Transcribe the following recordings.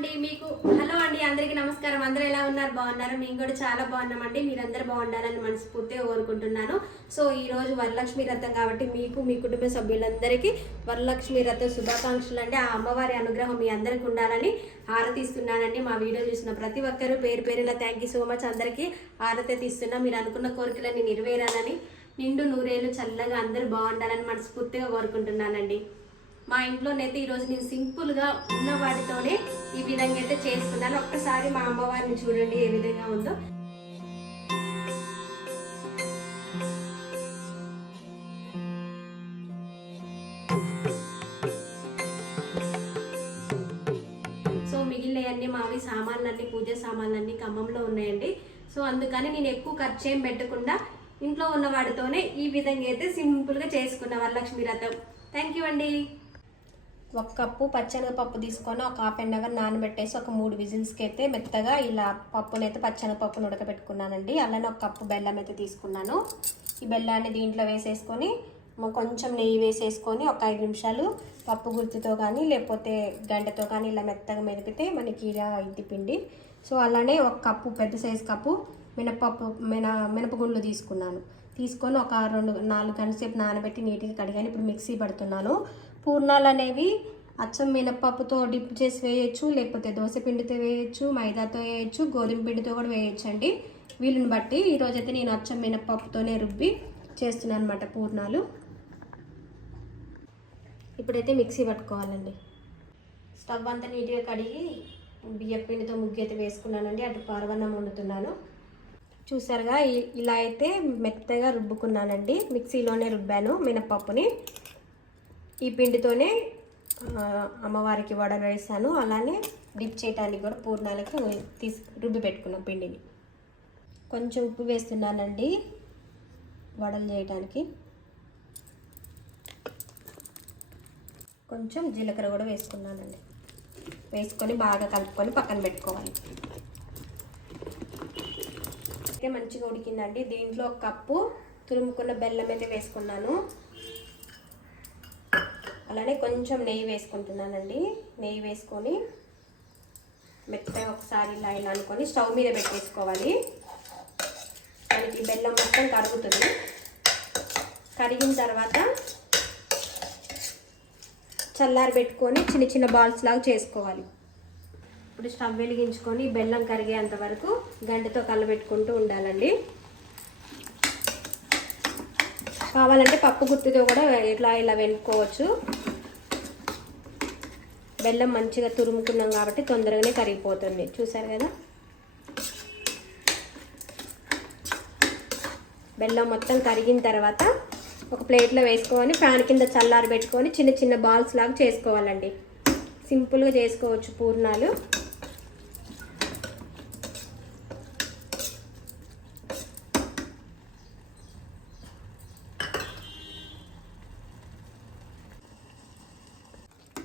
Hello అండి, అందరికీ నమస్కారం. అందరూ ఎలా ఉన్నారు? బాగున్నారు? మేము కూడా చాలా బాగున్నామండి. మీరందరూ బాగుండాలని మనస్ఫూర్తిగా కోరుకుంటున్నాను. సో ఈ రోజు వరలక్ష్మి వ్రతం కాబట్టి మీకు మీ కుటుంబ సభ్యులందరికీ వరలక్ష్మి వ్రతం శుభాకాంక్షలు అండి. ఆ అమ్మవారి అనుగ్రహం మీ అందరికి ఉండాలని హారతి ఇస్తున్నానండి. మా వీడియో చూసిన ప్రతి ఒక్కరూ పేరు పేరున థ్యాంక్ యూ సో మచ్. అందరికీ హారతి తీస్తున్నా. మీరు అనుకున్న కోరికలన్నీ నెరవేరాలని, నిండు నూరేళ్ళు చల్లగా అందరూ బాగుండాలని మనస్ఫూర్తిగా కోరుకుంటున్నానండి. మా ఇంట్లోనైతే ఈరోజు నేను సింపుల్గా ఉన్న వాటితోనే ఈ విధంగా అయితే చేసుకున్నాను. ఒక్కసారి మా అమ్మవారిని చూడండి ఏ విధంగా ఉందో. సో మిగిలినవన్నీ మావి సామాన్లన్నీ, పూజ సామాన్లన్నీ ఖమ్మంలో ఉన్నాయండి. సో అందుకని నేను ఎక్కువ ఖర్చు ఏం పెట్టకుండా ఇంట్లో ఉన్న వాటితోనే ఈ విధంగా అయితే సింపుల్గా చేసుకున్న వరలక్ష్మి వ్రతం. థ్యాంక్ యూ అండి. ఒక కప్పు పచ్చెనగపప్పు తీసుకొని ఒక హాఫ్ అన్ అవర్ నానబెట్టేసి ఒక 3 విజిల్స్కి అయితే మెత్తగా ఇలా పప్పునైతే పచ్చెనగపప్పును ఉడకబెట్టుకున్నానండి. అలానే ఒక కప్పు బెల్లం అయితే తీసుకున్నాను. ఈ బెల్లాన్ని దీంట్లో వేసేసుకొని కొంచెం నెయ్యి వేసేసుకొని ఒక 5 నిమిషాలు పప్పు గుర్తుతో కానీ లేకపోతే గంటతో కానీ ఇలా మెత్తగా మెదిపితే మనకి ఇలా ఇది పిండి. సో అలానే ఒక కప్పు పెద్ద సైజు కప్పు మినపగుండ్లు తీసుకొని ఒక 4 గంటల సేపు నానబెట్టి నీట్గా కడిగాను. ఇప్పుడు మిక్సీ పడుతున్నాను. పూర్ణాలు అనేవి అచ్చం మినపప్పుతో డిప్ చేసి వేయచ్చు, లేకపోతే దోశ పిండితో వేయచ్చు, మైదాతో వేయచ్చు, గోధుమ పిండితో కూడా వేయచ్చు అండి, వీలుని బట్టి. ఈరోజైతే నేను అచ్చం మినపప్పుతోనే రుబ్బి చేస్తున్నాను అనమాట పూర్ణాలు. ఇప్పుడైతే మిక్సీ పట్టుకోవాలండి. స్టవ్ అంతా నీట్గా కడిగి బియ్యం పిండితో ముగ్గు అయితే వేసుకున్నానండి. అటు పరవన్నం వండుతున్నాను. చూసారుగా ఇలా అయితే మెత్తగా రుబ్బుకున్నానండి. మిక్సీలోనే రుబ్బాను మినపప్పుని. ఈ పిండితోనే అమ్మవారికి వడలు వేసాను. అలానే డిప్ చేయడానికి కూడా పూర్ణాలకి రుబ్బి పెట్టుకున్నాం పిండిని. కొంచెం ఉప్పు వేస్తున్నానండి వడలు చేయడానికి. కొంచెం జీలకర్ర కూడా వేసుకున్నానండి. వేసుకొని బాగా కలుపుకొని పక్కన పెట్టుకోవాలి. అయితే మంచిగా ఉడికిందండి. దీంట్లో ఒక కప్పు తురుముకున్న బెల్లం అయితే వేసుకున్నాను. అలానే కొంచెం నెయ్యి వేసుకుంటున్నానండి. నెయ్యి వేసుకొని మెత్తగా ఒకసారి ఇలా అనుకొని స్టవ్ మీద పెట్టేసుకోవాలి. మనకి బెల్లం మొత్తం కరుగుతుంది. కరిగిన తర్వాత చల్లారి పెట్టుకొని చిన్న చిన్న బాల్స్ లాగా చేసుకోవాలి. ఇప్పుడు స్టవ్ వెలిగించుకొని బెల్లం కరిగేంత వరకు గంటతో కలబెట్టుకుంటూ ఉండాలండి. కావాలంటే పప్పు గుత్తితో కూడా ఇలా వెనుక్కోవచ్చు. బెల్లం మంచిగా తురుముకున్నాం కాబట్టి తొందరగానే కరిగిపోతుంది. చూసారు కదా, బెల్లం మొత్తం కరిగిన తర్వాత ఒక ప్లేట్లో వేసుకొని ఫ్యాన్ కింద చల్లారి పెట్టుకొని చిన్న చిన్న బాల్స్ లాగా చేసుకోవాలండి. సింపుల్గా చేసుకోవచ్చు పూర్ణాలు.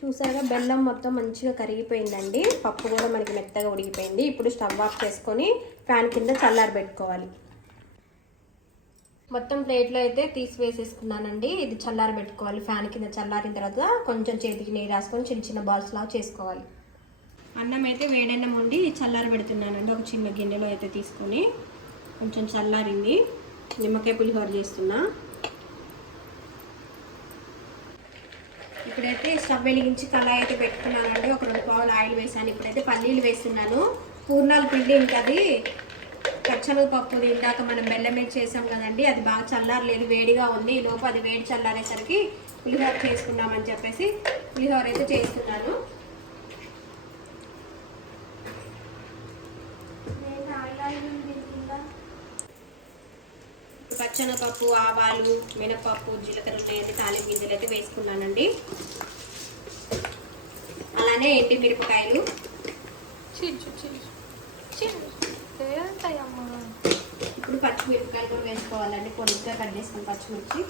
చూసారా, బెల్లం మొత్తం మంచిగా కరిగిపోయిందండి. పప్పు కూడా మనకి మెత్తగా ఉడికిపోయింది. ఇప్పుడు స్టవ్ ఆఫ్ చేసుకొని ఫ్యాన్ కింద చల్లారి పెట్టుకోవాలి. మొత్తం ప్లేట్లో అయితే తీసి వేసేసుకున్నానండి. ఇది చల్లారి పెట్టుకోవాలి. ఫ్యాన్ కింద చల్లారిన తర్వాత కొంచెం చేతికి నీరు రాసుకొని చిన్న చిన్న బాల్స్ లాగా చేసుకోవాలి. అన్నం అయితే వేడన్నం వండి చల్లారి పెడుతున్నానండి. ఒక చిన్న గిన్నెలో అయితే తీసుకొని కొంచెం చల్లారింది. నిమ్మకాయ పులిహోర చేస్తున్నా. ఇప్పుడైతే స్టవ్ వెలిగించి కళాయి అయితే పెట్టుకున్నానండి. ఒక 2 పావులు ఆయిల్ వేసాను. ఇప్పుడైతే పల్లీలు వేస్తున్నాను. పూర్ణాల పిండి ఇంకా అది పచ్చనగపప్పు ఇందాక మనం బెల్లం వేసి చేసాం కదండి, అది బాగా చల్లారలేదు, వేడిగా ఉంది. ఈ లోపు అది వేడి చల్లారేసరికి పులిహోర చేసుకున్నామని చెప్పేసి పులిహోర అయితే చేస్తున్నాను. పచ్చనపప్పు, ఆవాలు, మినపప్పు, జీలకర్ర అయితే తాలింపు గింజలు అయితే వేసుకున్నానండి. అలానే ఎండి మిరపకాయలు, ఇప్పుడు పచ్చిమిరపకాయలు కూడా వేసుకోవాలండి. పొడిగా కట్ చేసుకుని పచ్చిమిర్చి.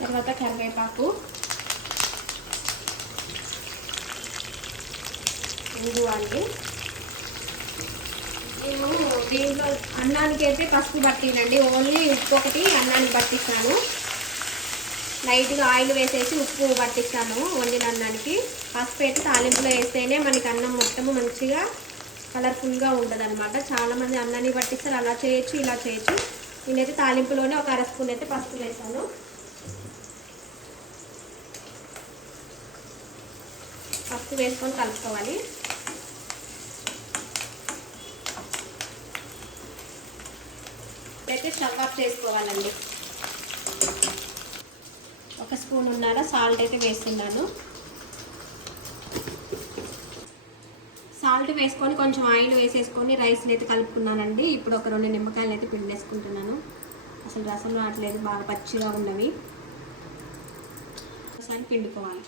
తర్వాత కరివేపాకు, ఇంగువ అండి. నేను దీంట్లో అన్నానికి అయితే పసుపు పట్టినండి, ఓన్లీ ఉప్పు ఒకటి అన్నానికి పట్టిస్తాను. లైట్గా ఆయిల్ వేసేసి ఉప్పు పట్టిస్తాను వండిన అన్నానికి. పసుపు అయితే తాలింపులో వేస్తేనే మనకి అన్నం మొత్తము మంచిగా కలర్ఫుల్గా ఉంటుంది అనమాట. చాలామంది అన్నాన్ని పట్టిస్తారు, అలా చేయొచ్చు ఇలా చేయొచ్చు. నేనైతే తాలింపులోనే ఒక అర స్పూన్ అయితే పసుపు వేసాను. పసుపు వేసుకొని కలుపుకోవాలి. అయితే స్టవ్ ఆఫ్ చేసుకోవాలండి. ఒక స్పూన్ ఉన్నర సాల్ట్ అయితే వేస్తున్నాను. సాల్ట్ వేసుకొని కొంచెం ఆయిల్ వేసేసుకొని రైస్ని అయితే కలుపుకున్నానండి. ఇప్పుడు ఒక 2 నిమ్మకాయలు అయితే పిండేసుకుంటున్నాను. అసలు రసం రావట్లేదు, బాగా పచ్చిగా ఉన్నవి. ఒకసారి పిండుకోవాలి.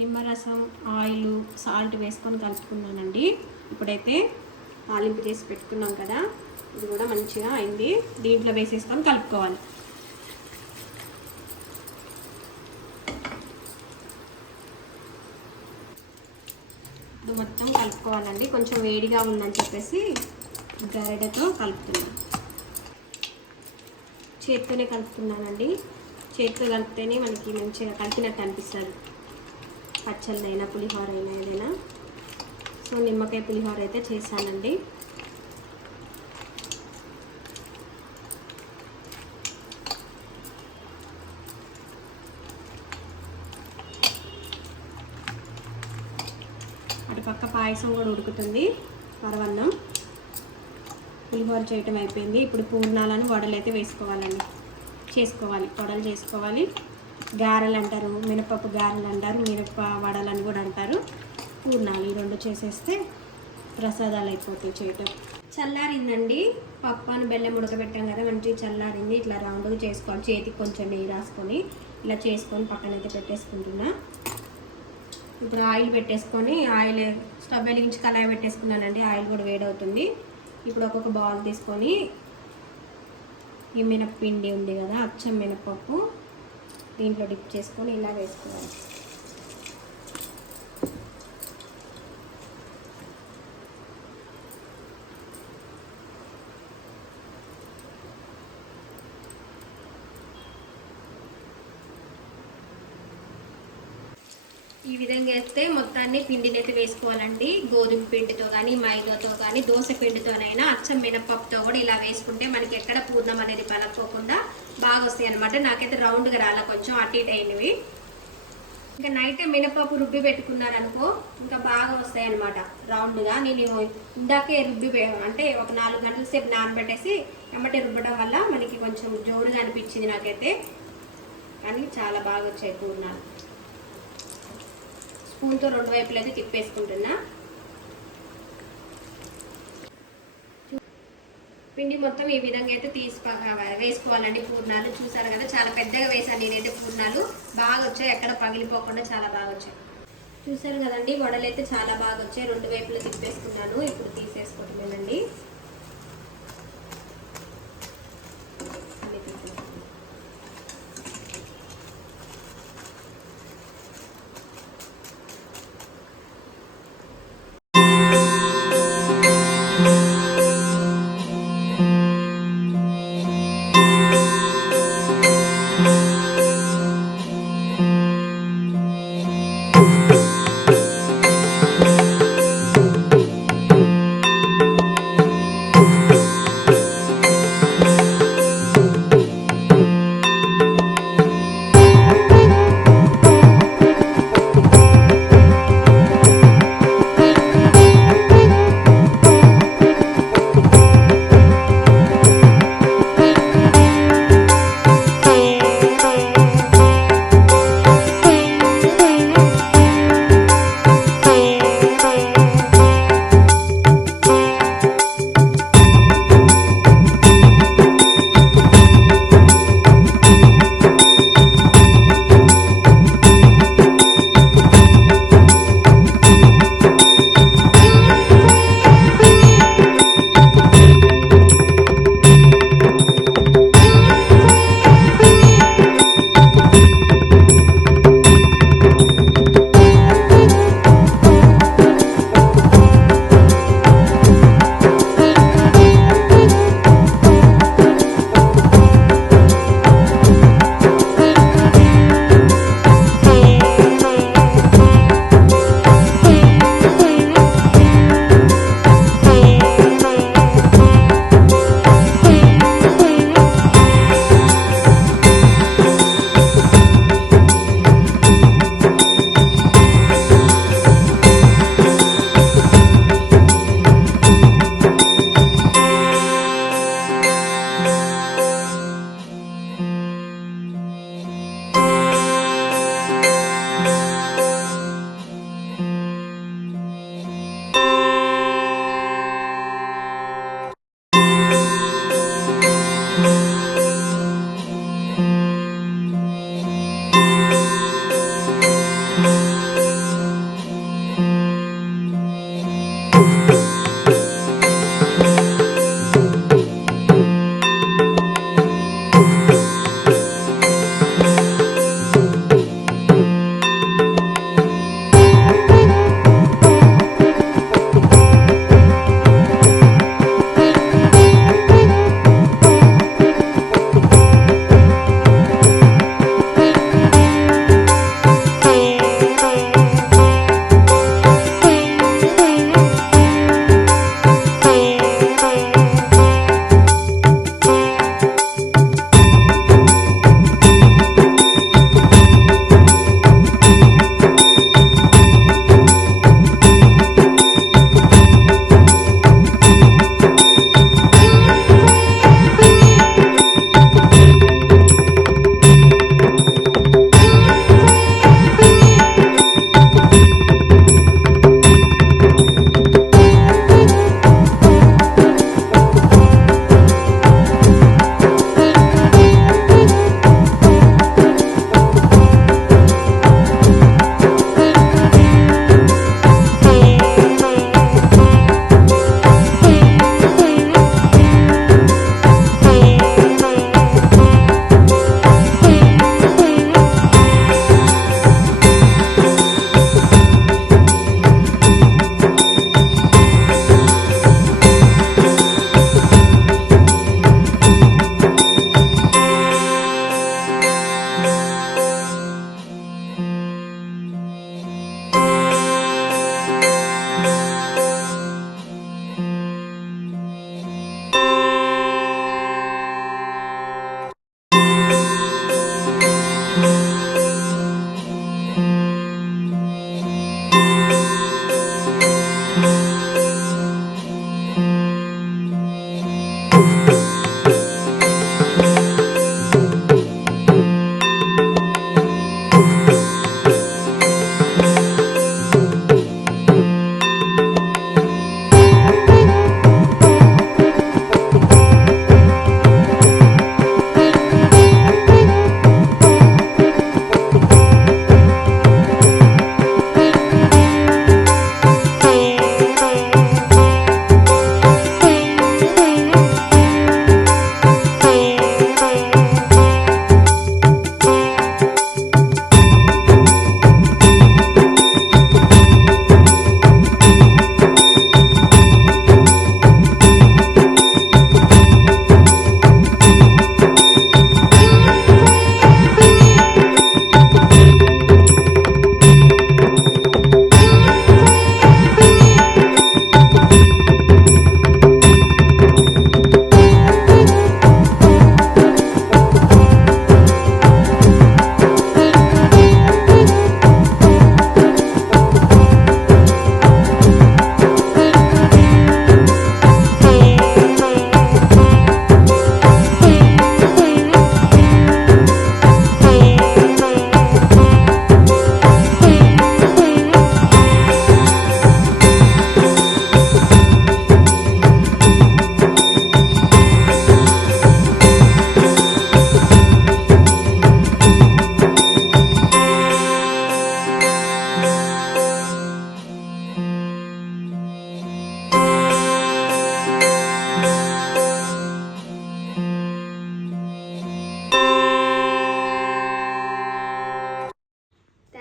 నిమ్మరసం, ఆయిల్, సాల్ట్ వేసుకొని కలుపుకున్నానండి. ఇప్పుడైతే తాలింపు చేసి పెట్టుకున్నాం కదా, ఇది కూడా మంచిగా అయింది. దీంట్లో వేసేసుకొని కలుపుకోవాలి. ఇప్పుడు మొత్తం కలుపుకోవాలండి. కొంచెం వేడిగా ఉందని చెప్పేసి గరిటెతో కలుపుతున్నాను. చేత్తోనే కలుపుతున్నానండి. చేతితో కలిపితేనే మనకి మంచిగా కలిపినట్టు అనిపిస్తుంది. పచ్చళ్ళైనా పులిహోర అయినా ఏదైనా. సో నిమ్మకాయ పులిహోర అయితే చేశానండి. అటుపక్క పాయసం కూడా ఉడుకుతుంది, పరవన్నం. పులిహోర చేయటం అయిపోయింది. ఇప్పుడు పూర్ణాలను వడలు అయితే చేసుకోవాలి. వడలు చేసుకోవాలి. గారెలు అంటారు, మినపప్పు గారెలు అంటారు, మినప వడలు అని కూడా అంటారు. పూర్ణాలు ఈ 2 చేసేస్తే ప్రసాదాలు అయిపోతాయి చేయటం. చల్లారిందండి. పప్పు అని బెల్లం ఉడకబెట్టాం కదా, మంచిగా చల్లారింది. ఇట్లా రౌండ్గా చేసుకోవాలి. చేతికి కొంచెం నెయ్యి రాసుకొని ఇలా చేసుకొని పక్కనైతే పెట్టేసుకుంటున్నా. ఇప్పుడు ఆయిల్ పెట్టేసుకొని ఆయిల్ స్టవ్ వెలిగించి కళాయి పెట్టేసుకున్నానండి. ఆయిల్ కూడా వేడవుతుంది. ఇప్పుడు ఒక్కొక్క బౌల్ తీసుకొని ఈ మినప్పిండి ఉంది కదా, అచ్చం మినపప్పు, దీంట్లో డిప్ చేసుకొని ఇలా వేసుకోవాలి. ఈ విధంగా వేస్తే మొత్తాన్ని పిండిని అయితే వేసుకోవాలండి. గోధుమ పిండితో కానీ, మైదాతో కానీ, దోశ పిండితోనైనా, అచ్చం మినపప్పుతో కూడా ఇలా వేసుకుంటే మనకి ఎక్కడ పూర్ణం అనేది పలక్కోకుండా బాగా వస్తాయి అనమాట. నాకైతే రౌండ్గా రాలా, కొంచెం అటు ఇటు అయినవి. ఇంకా నైట్ మినపప్పు రుబ్బి పెట్టుకున్నారనుకో ఇంకా బాగా వస్తాయి అనమాట రౌండ్గా. నేను ఇందాకే అంటే ఒక 4 గంటల సేపు నానబెట్టేసి ఎమ్మటే రుబ్బడం వల్ల మనకి కొంచెం జోరుగా అనిపించింది నాకైతే. కానీ చాలా బాగా వచ్చాయి పూర్ణాలు. స్పూన్తో 2 వైపులు అయితే తిప్పేసుకుంటున్నా. పిండి మొత్తం ఈ విధంగా అయితే వేసుకోవాలండి. పూర్ణాలు చూసారు కదా, చాలా పెద్దగా వేసాను నేనైతే. పూర్ణాలు బాగా వచ్చాయి, ఎక్కడ పగిలిపోకుండా చాలా బాగా వచ్చాయి. చూసారు కదండి, వడలు అయితే చాలా బాగా వచ్చాయి. 2 వైపులు తిప్పేసుకున్నాను. ఇప్పుడు తీసేసుకుంటున్నానండి.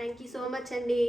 థ్యాంక్ యూ సో మచ్ అండి.